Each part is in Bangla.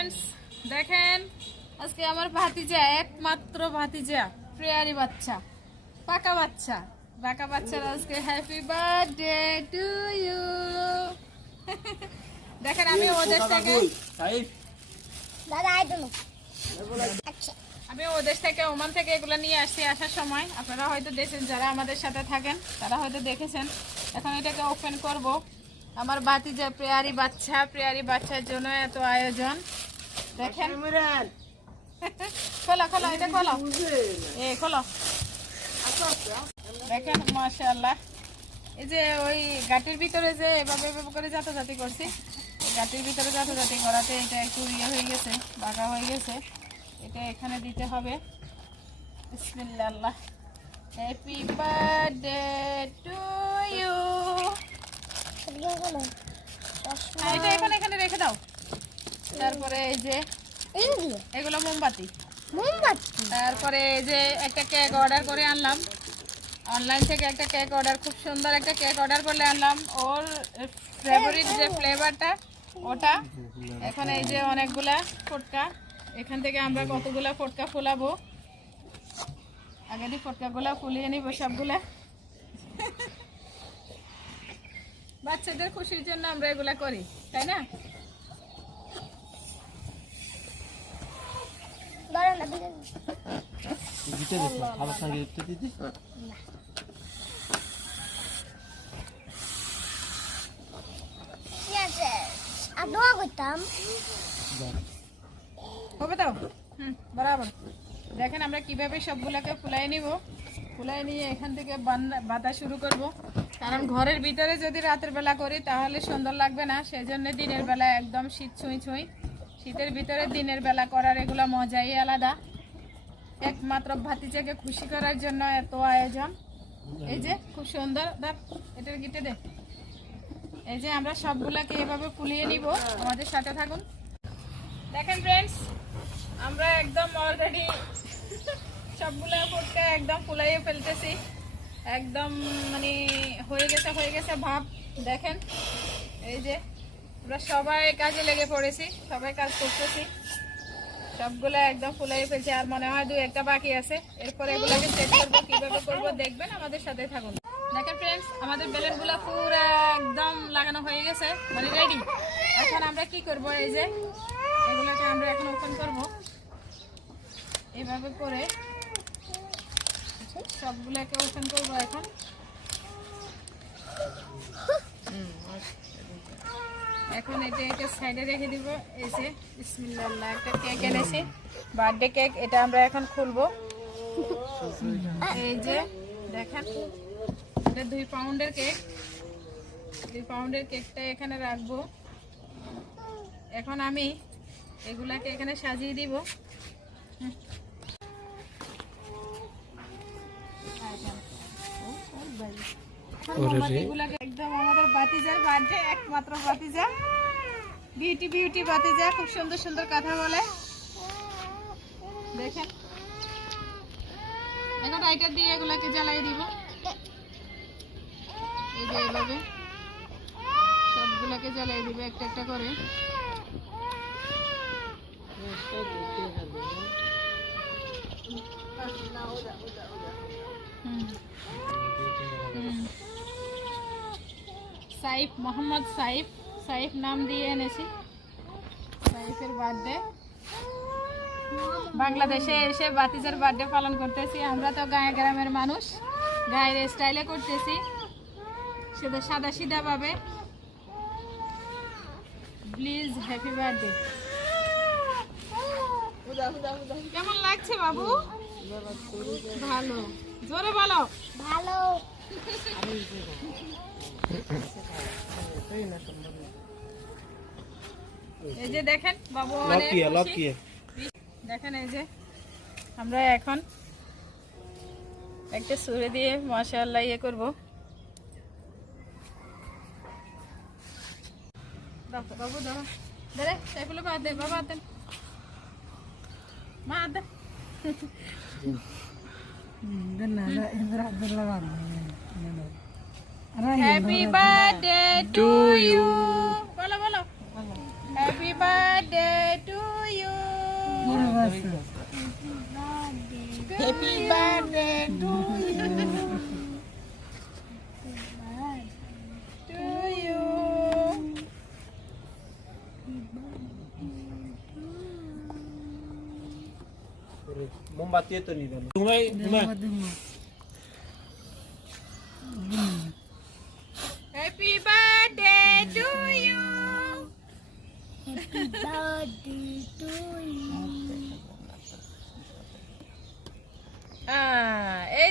ফ্রেন্ডস দেখেন আজকে আমার ভাতিজা একমাত্র ভাতিজা প্রেয়ারি বাচ্চা পাকা বাচ্চা। পাকা বাচ্চার আজকে হ্যাপি বার্থডে টু ইউ দেখেন আমি ওদের থেকে সাইফ। দাদা আই ডোন্ট আচ্ছা। আমি ওদেশ থেকে ওমান থেকে এগুলো নিয়ে আসছি আসার সময়। আপনারা হয়তো দেখেন যারা আমাদের সাথে থাকেন তারা হয়তো দেখেছেন। এখন এটাকে ওপেন করব। আমার বাতিজা প্রেয়ারি বাচ্চা প্রেয়ারি বাচ্চার জন্য এত আয়োজন। দেখেন। খোলো খোলো এটা খোলো। এ খোলো। দেখেন মাশাআল্লাহ। এই যে ওই গাটির ভিতরে যে এভাবে এভাবে করে জাতাজাতি করছি গাটির ভিতরে জাতাজাতি করাতে এটা একটু ইয়ে হয়ে গেছে বাঁকা হয়ে গেছে। এটা এখানে দিতে হবে। বিসমিল্লাহ। আল্লাহ হ্যাপি বার্থডে টু ইউ এটা এখানে এখানে রেখে দাও। তারপরে এই যে এগুলো মোমবাতি। মোমবাতি? তারপরে এই যে একটা কেক অর্ডার করে আনলাম। অনলাইন থেকে একটা কেক অর্ডার খুব সুন্দর একটা কেক অর্ডার করলে আনলাম। ওর ফেভারিট যে ফ্লেভারটা ওটা। এখানে এই যে অনেকগুলা ফটকা। এখান থেকে আমরা কতগুলা ফটকা ফোলাবো? আগে দিয়ে ফটকাগুলা ফুলিয়ে নিব সবগুলা। বাচ্চাদের খুশির জন্য আমরা এগুলা করি তাই না? না খাবার সঙ্গে দিতে দোয়া করতাম। হবে তো? হুম বরাবর। দেখেন আমরা কীভাবে সবগুলোকে ফুলাই নিব। ফুলাই নিয়ে এখান থেকে বাতা শুরু করব। কারণ ঘরের ভিতরে যদি রাতের বেলা করি তাহলে সুন্দর লাগবে না। সেজন্য দিনের বেলা একদম শীত ছুঁই ছুঁই। শীতের ভিতরে দিনের বেলা করার এগুলো মজাই আলাদা। একমাত্র ভাতিজাকে খুশি করার জন্য এত আয়োজন। এই যে, খুব সুন্দর। দেখ এটার গিটে দে। এই যে, আমরা সবগুলাকে এভাবে ফুলিয়ে নিব। আমাদের সাথে থাকুন। দেখেন ফ্রেন্ডস আমরা একদম অলরেডি সবগুলো ফুটকা একদম ফুলাইয়ে ফেলতেছি। একদম মানে হয়ে গেছে হয়ে গেছে ভাব। দেখেন, এই যে আমরা সবাই কাজে লেগে পড়েছি, সবাই কাজ করতেছি। সবগুলো একদম ফুলাইয়ে ফেলছি, আর মনে হয় দুই একটা বাকি আছে। এরপরে এগুলোকে সেট করব, কীভাবে করব দেখবেন, আমাদের সাথে থাকুন। দেখেন ফ্রেন্ডস আমাদের বেলুনগুলো পুরো একদম লাগানো হয়ে গেছে। মানে রেডি এখন আমরা কি করব, এই যে এগুলোকে আমরা এখন ওপেন করব। এভাবে করে সবগুলোকে ওপেন করব এখন। এখন এটা এটা সাইডে রেখে দিব, এই যে, বিসমিল্লাহ, একটা কেক এনেছি। বার্থডে কেক এটা আমরা এখন খুলবো। এই যে, দেখেন, এটা দুই পাউন্ডের কেক দুই পাউন্ডের কেকটা এখানে রাখব। এখন আমি এগুলাকে এখানে সাজিয়ে দিব। হুম। মোমবাতিগুলাকে একদম আমাদের বাতিজার বার্থডে, একমাত্র বাতিজা বিউটি বিউটি বাতিজা খুব সুন্দর সুন্দর কথা বলে। দেখেন। এখন দিয়ে এগুলাকে জ্বালাই দিব। এই সবগুলাকে জ্বালাই দিব একটা একটা করে। হুম। সাইফ, মোহাম্মদ সাইফ। সাইফ নাম দিয়ে এনেছি। সাইফের বার্থডে বাংলাদেশে এসে বাতিজার বার্থডে পালন করতেছি। আমরা তো গায়ে গ্রামের মানুষ। গায়ের স্টাইলে করতেছি। শুধু সাদা সিধা পাবে। প্লিজ হ্যাপি বার্থডে কেমন লাগছে বাবু? ভালো। জোরে বলো। ভালো। এই যে দেখেন বাবু লক অনেক কিয়া লক খুশি। কিয়া দেখেন এই যে আমরা এখন একটা সুরে দিয়ে মাশাআল্লাহ ইয়ে করব। দাও, বাবু দাও। দে সাইফুল বাদ দে বাবা হাত দেন মা হাত দে। হ্যাপি বার্থডে টু ইউ বলো বলো happy birthday to happy birthday to to you মোমবাতি তো নিবে তুমি তুমি happy birthday to you Birthday to you. এই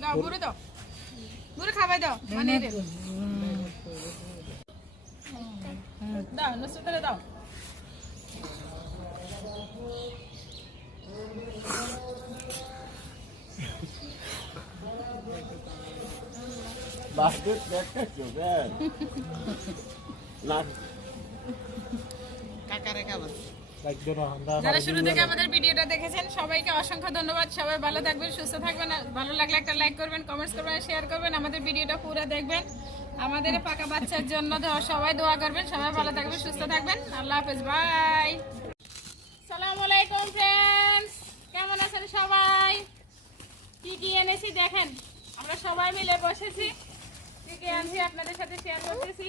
দাও, দাও। খাবাই দাও, দে। দাও, নুসরাতেরে দাও। বাস্কেট দেখতে যারা শুরু থেকে আমাদের ভিডিওটা দেখেছেন সবাইকে অসংখ্য ধন্যবাদ। সবাই ভালো থাকবেন সুস্থ থাকবেন ভালো লাগলে একটা লাইক করবেন কমেন্টস করবেন শেয়ার করবেন। আমাদের ভিডিওটা পুরো দেখবেন। আমাদের পাকা বাচ্চার জন্য সবাই দোয়া করবেন। সবাই ভালো থাকবেন সুস্থ থাকবেন। আল্লাহ হাফেজ বাই সালামু আলাইকুম ফ্রেন্ডস কেমন আছেন সবাই? কি কি এনেছি দেখেন। আমরা সবাই মিলে বসেছি। কি কি আনছি আপনাদের সাথে শেয়ার করতেছি।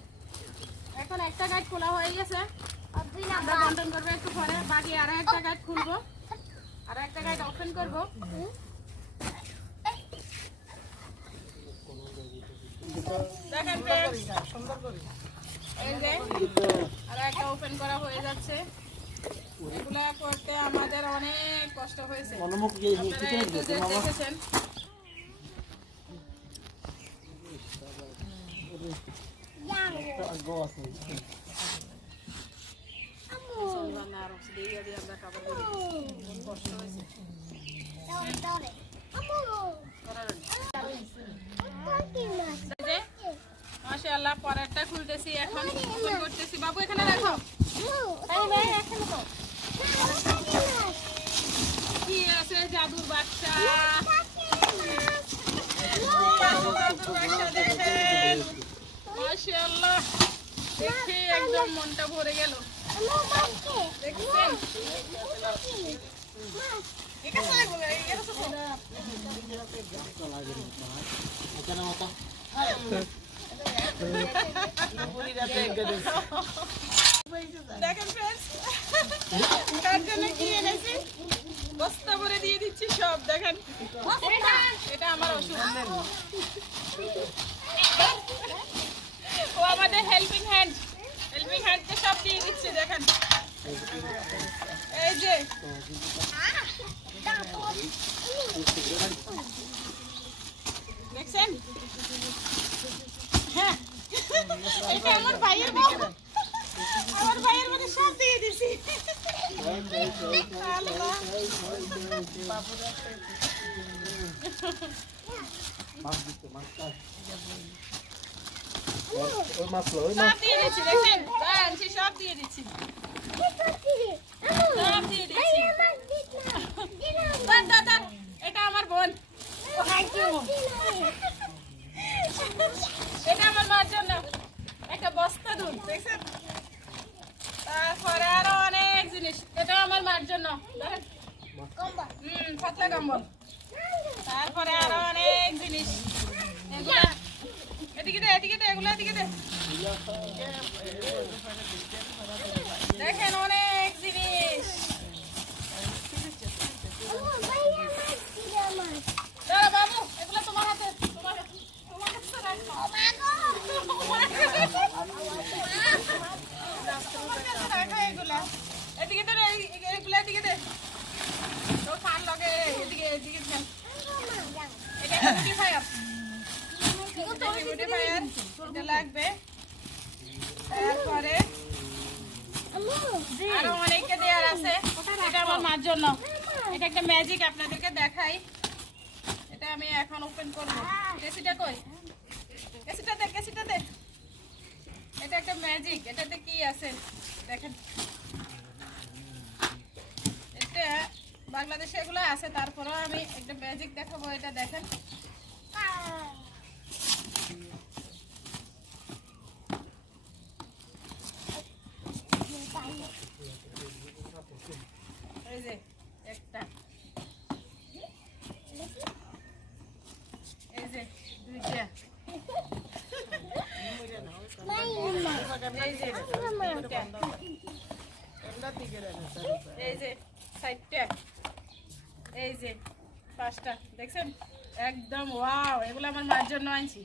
এখন একটা গাছ খোলা হয়ে গেছে। আমরা করব একটু পরে, বাকি আরও একটা গাছ খুলবো। আর একটা গাছ ওপেন করব। দেখেন এই যে আরও একটা ওপেন করা হয়ে যাচ্ছে। এগুলা করতে আমাদের অনেক কষ্ট হয়েছে। আপনারা দেখেছেন মাশাআল্লাহ পরেরটা খুলতেছি এখন। করতেছি। বাবু এখানে রাখো কি আছে জাদুর বাচ্চা? মাশাআল্লাহ। দেখে একদম মনটা ভরে গেল। দেখছেন? দেখেন জন্য কি এনেছি? বস্তা ভরে দিয়ে দিচ্ছি সব দেখেন। এটা আমার ওষুধ ও আমাদের হেল্পিং হ্যান্ড হেল্পিং হ্যান্ডকে সব দিয়ে দিচ্ছে, দেখেন। এই যে। দেখছেন? হ্যাঁ। এটা আমার ভাইয়ের আমার ভাইয়ের মধ্যে সব দিয়ে দিছি। আল্লাহ। মাছ দিতে, মাছ। ওই মাছ লো ওই সব দিয়ে দিচ্ছি দেখছেন যা আনছি সব দিয়ে দিচ্ছি। সব দিয়ে দিচ্ছি। এটা আমার বোন। এটা আমার মার জন্য। একটা বস্তা দুধ দেখছেন? তারপরে আরও অনেক জিনিস। এটা আমার মার জন্য। হুম পাতলা কম্বল। তারপরে আরও অনেক জিনিস। এগুলা এদিকে দে এদিকে দে এগুলো এদিকে দে। দেখেন অনেক জিনিস। দাঁড়া এগুলা এদিকে দে রে, এই- এগুলা এদিকে দে তো ফান লগে এদিকে এদিকে ফেল এটা একটা beautifier। এটা beautifier, এটা লাগবে তারপরে আরও অনেককে দেওয়ার আছে। এটা আমার মার জন্য। এটা একটা ম্যাজিক আপনাদেরকে দেখাই। এটা আমি এখন ওপেন করব। কেসিটা কই? কেসিটা দে কেসিটা দে। এটা একটা ম্যাজিক এটাতে কি আছে? দেখেন। এটা বাংলাদেশে এগুলো আছে। তারপরেও আমি একটা ম্যাজিক দেখাবো। এটা দেখেন এই যে একটা এই যে পাঁচটা দেখছেন? একদম ওয়াও এগুলো আমার মার জন্য আনছি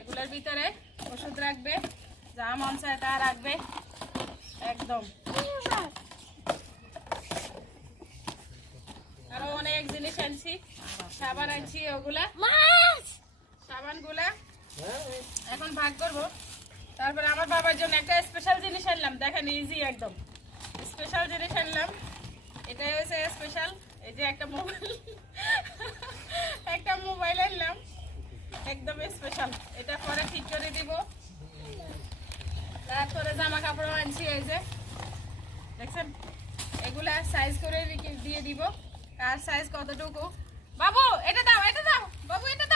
এগুলোর ভিতরে ওষুধ রাখবে যা মন চায় তা রাখবে। একদম আরও অনেক জিনিস আনছি। সাবান আনছি ওগুলা সাবান গুলা এখন ভাগ করব। তারপরে আমার বাবার জন্য একটা স্পেশাল জিনিস আনলাম। দেখেন ইজি একদম। স্পেশাল জিনিস আনলাম। এটা হচ্ছে স্পেশাল এই যে একটা মোবাইল একটা মোবাইল আনলাম। একদম স্পেশাল এটা পরে ঠিক করে দিব। তারপরে জামা কাপড় আনছি এই যে। দেখছেন? এগুলা সাইজ করে দিয়ে দিব। কার সাইজ কতটুকু? বাবু এটা দাও এটা দাও। বাবু এটা দাও।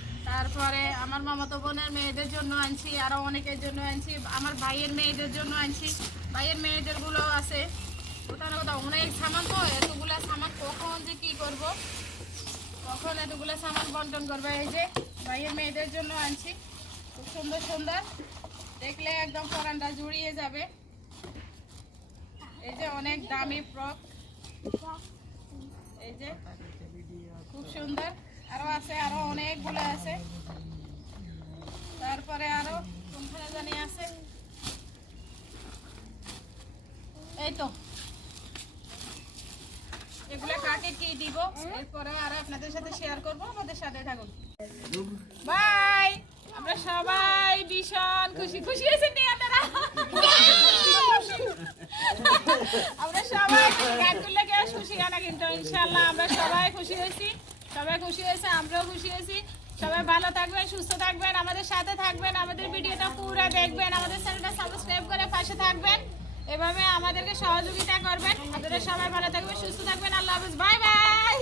তারপরে আমার মামাতো বোনের মেয়েদের জন্য আনছি, আরও অনেকের জন্য আনছি, আমার ভাইয়ের মেয়েদের জন্য আনছি। ভাইয়ের মেয়েদেরগুলো আছে। কোথাও কোথাও অনেক সামান তো, এতগুলা সামান কখন যে কি করব? কখন এতগুলা সামান বন্টন করবে? এই যে ভাইয়ের মেয়েদের জন্য আনছি। খুব সুন্দর সুন্দর। দেখলে একদম পরানটা জুড়িয়ে যাবে। এই যে অনেক দামি ফ্রক এই যে, খুব সুন্দর। আরও আছে, আরও অনেকগুলো আছে। তারপরে আরও কোনখানে জানি আছে? এই তো। এগুলো কাকে কি দিব? এরপরে আর আপনাদের সাথে শেয়ার করব, আমাদের সাথে থাকুন। বাই! আমরা সবাই ভীষণ খুশি। খুশি হয়েছেন নি আপনারা? আমরা সবাই গানগুলো খুশি গানা কিন্তু ইনশাল্লাহ আমরা সবাই খুশি হয়েছি। সবাই খুশি হয়েছে, আমরাও খুশি হয়েছি। সবাই ভালো থাকবেন, সুস্থ থাকবেন, আমাদের সাথে থাকবেন, আমাদের ভিডিওটা পুরো দেখবেন, আমাদের চ্যানেলটা সাবস্ক্রাইব করে পাশে থাকবেন। এভাবে আমাদেরকে সহযোগিতা করবেন। আপনারা সবাই ভালো থাকবেন, সুস্থ থাকবেন। আল্লাহ হাফিজ। Bye bye.